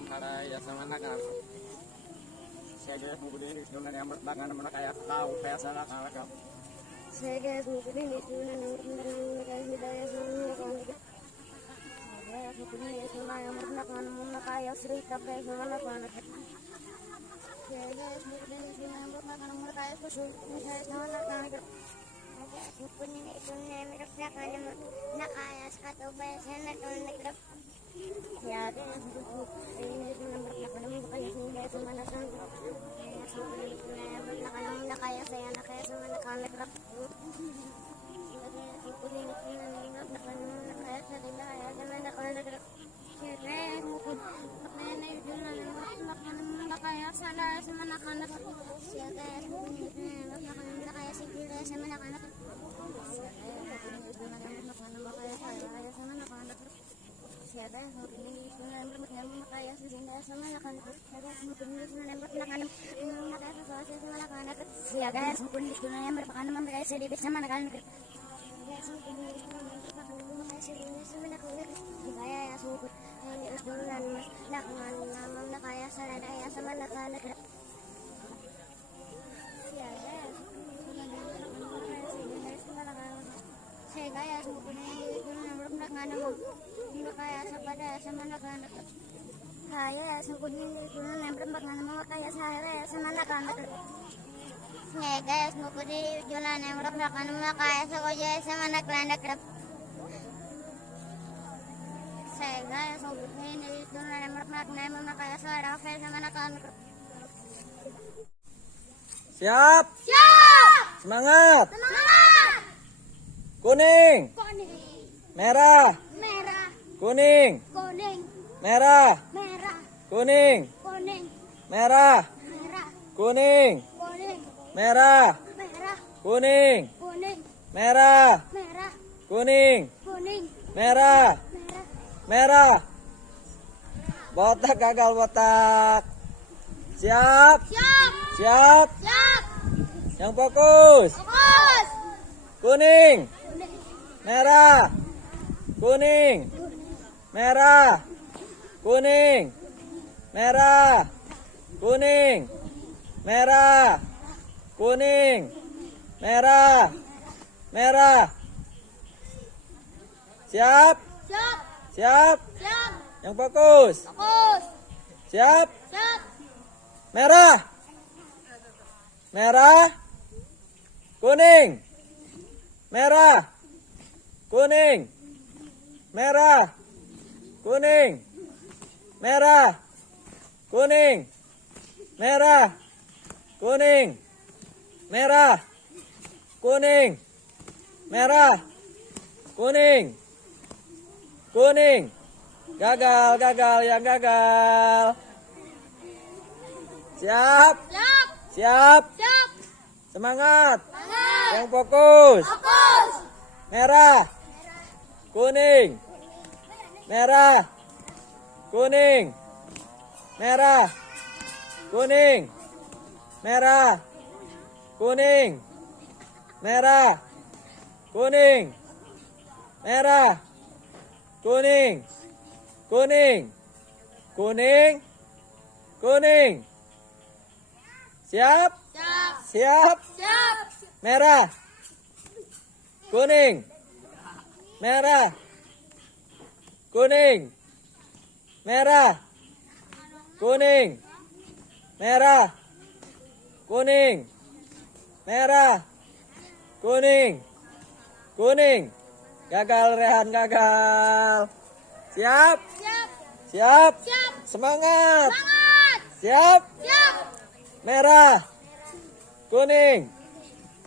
ya sama nakal. Saya mungkin dengan yang bertangan mereka kayak tahu kayak salah kalau. Saya mungkin dengan yang bertangan kayak hidayah sama nakal. Saya mungkin sama yang bertangan kayak cerita kayak sama nakal. Saya mungkin dengan yang bertangan kayak kusuk saya sama nakal. Mungkin itu yang bertangan nakayas kata bahasa nakal nakal. Ya, ini nomor belakang kayak sini sama nakal. Nakaya saya nakaya sama nakal nakal. Nakaya sama nakal nakal. Nakaya sama nakal nakal. Sama nakal nakal. Siapa ini dengan bermakaya sehingga sama anak-anak mungkin dengan bermakna maka sesuatu sama anak-anak siapa mungkin dengan yang bermakna mereka sedih sama anak-anak saya ya sungguh ini usulan nak kaya sadaya sama anak-anak saya kaya sungguh ini dengan bermakna kaya pada sama anak-anak. Saya sungguh yang bermakna kaya saya sama anak-anak. Saya kaya sungguh di jalan yang bermakna kaya sama anak-anak. Saya kaya sungguh ini jalan yang bermakna kaya sama anak-anak. Siap. Siap. Semangat. Semangat. Kuning. Kuning. Merah. Merah. Kuning. Kuning. Merah. Merah. Kuning. Kuning. Merah. Merah. Kuning. Kuning. Merah. Merah. Kuning. Kuning. Merah. Merah. Kuning. Kuning. Merah. Merah. Merah. Botak gagal botak. Siap. Siap. Siap. Siap. Yang fokus. Fokus. Kuning. Kuning. Merah. Kuning. Merah. Kuning. Merah. Kuning. Merah. Kuning. Merah. Merah. Siap. Siap. Siap. Siap. Yang fokus. Fokus. Siap. Siap. Merah. Merah. Kuning. Merah. Kuning. Merah. Kuning. Merah. Kuning. Merah. Kuning. Merah. Kuning. Merah. Kuning. Kuning. Gagal, gagal, yang gagal. Siap. Siap. Siap. Siap. Semangat. Semangat. Yang fokus. Fokus. Merah. Kuning. Merah. Kuning. Merah. Kuning. Merah. Kuning. Merah. Kuning. Merah. Kuning. Kuning. Kuning. Kuning. Siap. Siap. Siap. Siap. Merah. Kuning. Merah. Kuning. Merah. Kuning. Merah. Kuning. Merah. Kuning. Kuning. Gagal Rehan, gagal. Siap. Siap. Siap. Siap. Semangat. Semangat. Siap. Siap. Merah. Kuning.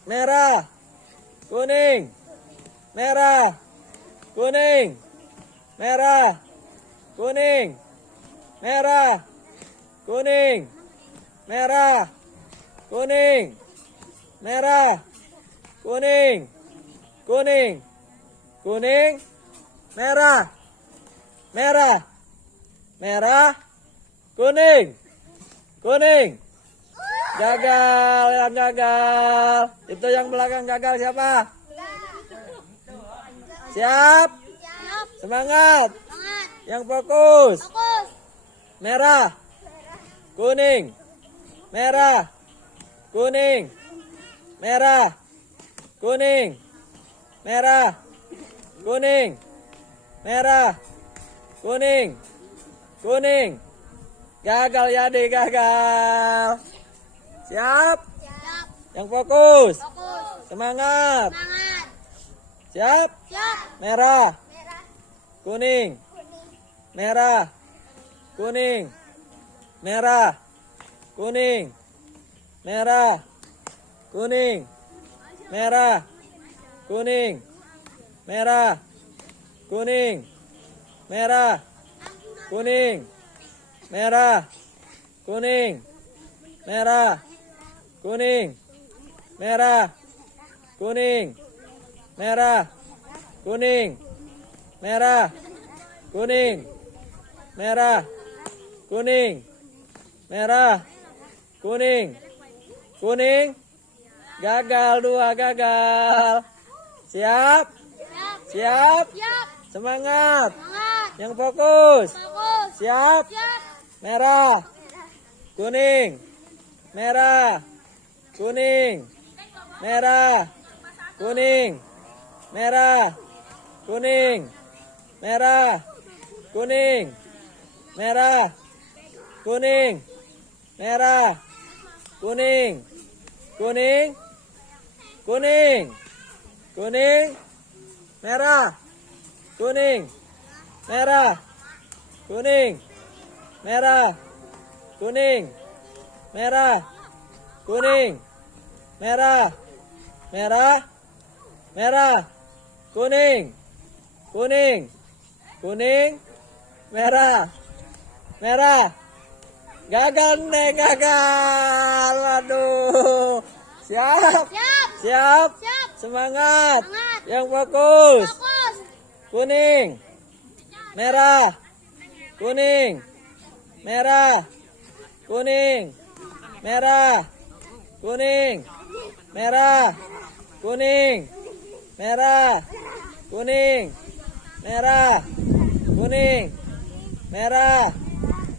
Merah. Kuning. Merah. Kuning. Merah. Kuning. Merah. Kuning. Merah. Kuning. Merah. Kuning. Kuning. Kuning. Merah. Merah. Merah. Kuning. Kuning. Gagal, yang gagal. Itu yang belakang gagal siapa? Siap. Siap. Semangat. Semangat. Yang fokus. Fokus. merah, kuning, merah, kuning, merah, kuning, merah, kuning, merah, kuning, kuning. Gagal ya deh, gagal. Siap? Siap. Yang fokus. Fokus. Semangat. Semangat. Siap? Siap. Merah, Merah. kuning, Kuning. merah, kuning, merah, kuning, merah, kuning, merah, kuning, merah, kuning, merah, kuning, merah, kuning, merah, kuning, merah, kuning, merah, kuning, merah, kuning, merah, kuning, merah, kuning, kuning. Gagal, 2 gagal. Siap? Siap. Siap? Siap. Semangat. Semangat. Yang fokus. Fokus. Siap? Siap. Merah, kuning, merah, kuning, merah, kuning, merah, kuning, merah, kuning, merah, kuning, merah, kuning, kuning, kuning, kuning, merah, kuning, merah, kuning, merah, kuning, merah, kuning, merah, merah, merah, kuning, kuning, kuning, merah, merah. Gagal nih, gagal. Aduh. Siap? Siap. Siap? Siap. Semangat. Semangat. Yang fokus. Fokus. Kuning, merah, kuning, merah, kuning, merah, kuning, merah, kuning, merah, kuning, merah, kuning, merah,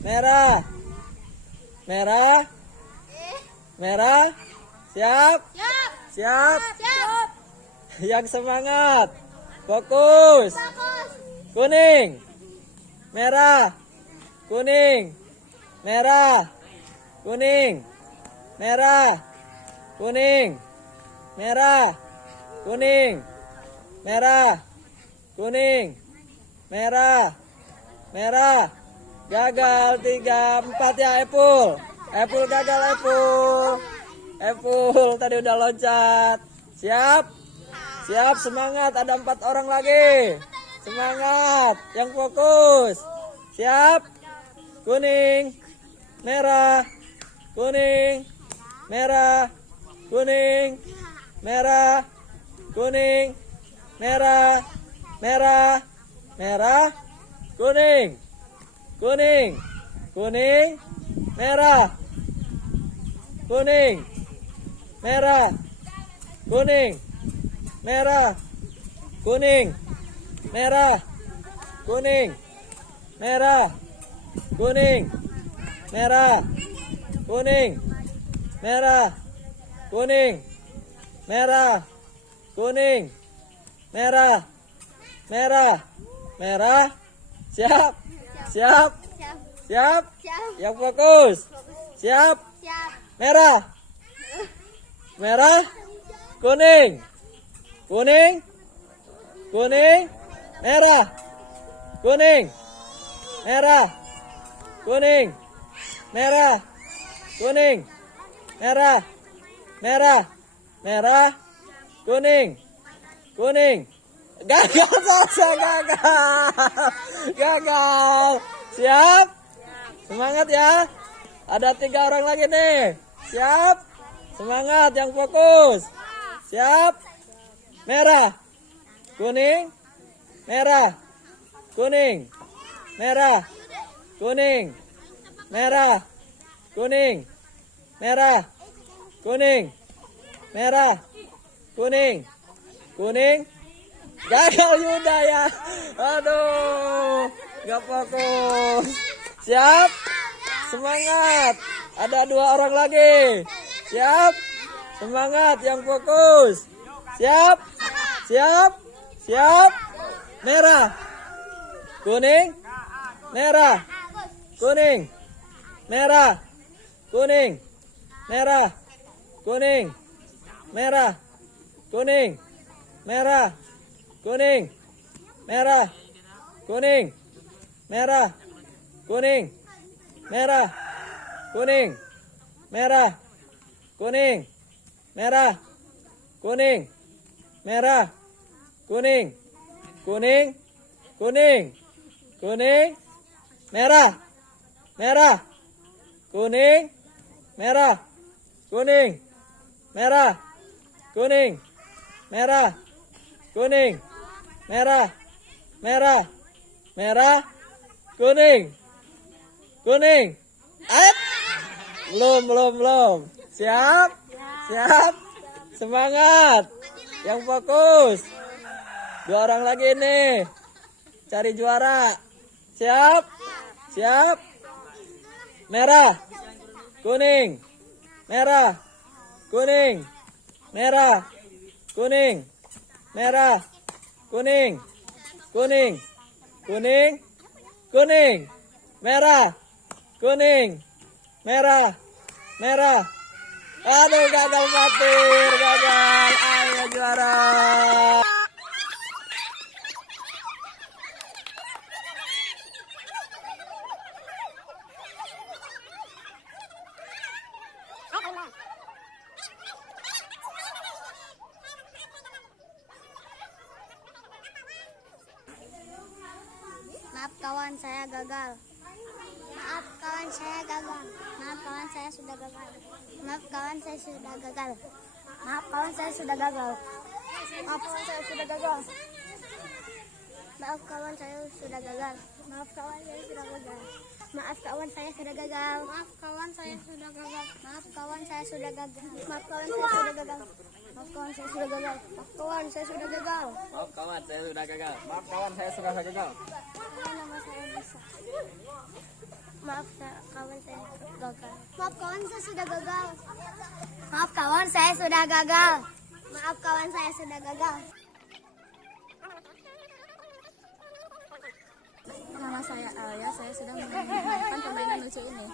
merah, merah, merah. Siap? Siap. Siap? Siap. Yang semangat. Fokus. Fokus. Kuning, merah, kuning, merah, kuning, merah, kuning, merah, kuning, merah, kuning, merah, merah. Gagal 3, 4 ya Epul. Epul gagal Epul. Epul tadi udah loncat. Siap? Siap, semangat. Ada 4 orang lagi. Semangat. Yang fokus. Siap? Kuning, merah, kuning, merah, kuning, merah, kuning, merah, merah, merah, kuning, kuning, kuning, merah, kuning, merah, kuning, merah, kuning, merah, kuning, merah, kuning, merah, kuning, merah, kuning, merah, kuning, merah, merah, merah. Siap, siap, Siap. siap. Siap. Yang fokus. Siap, Siap. merah, merah, kuning, kuning, kuning, merah, kuning, merah, kuning, merah, kuning, merah, merah, merah, kuning, kuning. Gagal, Sasa, gagal, gagal. Siap? Semangat ya. Ada 3 orang lagi nih. Siap? Semangat, yang fokus. Siap? Merah, kuning, merah, kuning, merah, kuning, merah, kuning, merah, kuning, merah, kuning, kuning. Gagal Yuda ya. Aduh, gak fokus. Siap? semangat. Ada 2 orang lagi. Siap? Semangat, yang fokus. Siap? Siap? Siap? Merah. Kuning. Merah. Kuning. Merah. Kuning. Merah. Kuning. Merah. Kuning. Merah. Kuning. Merah. Kuning. Merah. Kuning. Merah. Kuning. Merah. Kuning. Merah. Kuning. Merah. Kuning. Kuning. Kuning. Kuning. Merah. Merah. Kuning. Merah. Kuning. Merah. Kuning. Merah. Kuning. Merah. Merah. Merah. Kuning. Kuning. Ayo. Belum. Siap? Siap? Semangat. Yang fokus. 2 orang lagi nih. Cari juara. Siap? Siap? Merah. Kuning. Merah. Kuning. Merah. Kuning. Merah. Kuning. Kuning. Kuning. Kuning. Merah. Kuning. Merah. Merah. Aduh, gagal Fatir. Gagal. Ayo juara. Maaf kawan, saya gagal. Maaf kawan, saya gagal. Maaf kawan, saya sudah gagal. Maaf kawan, saya sudah gagal. Maaf kawan, saya sudah gagal. Maaf kawan, saya sudah gagal. Maaf kawan, saya sudah gagal. Maaf kawan, saya sudah gagal. Maaf kawan, saya sudah gagal. Maaf kawan, saya sudah gagal. Maaf kawan, saya sudah gagal. Maaf kawan, saya sudah gagal. Maaf kawan, saya sudah gagal. Maaf kawan, saya sudah gagal. Maaf kawan, saya sudah gagal. Maaf kawan, saya sudah gagal. Nama saya bisa. Maaf kawan, saya gagal. Maaf kawan, saya sudah gagal. Maaf kawan, saya sudah gagal. Maaf kawan, saya sudah gagal. Nama saya Alia, saya sudah memainkan permainan lucu ini.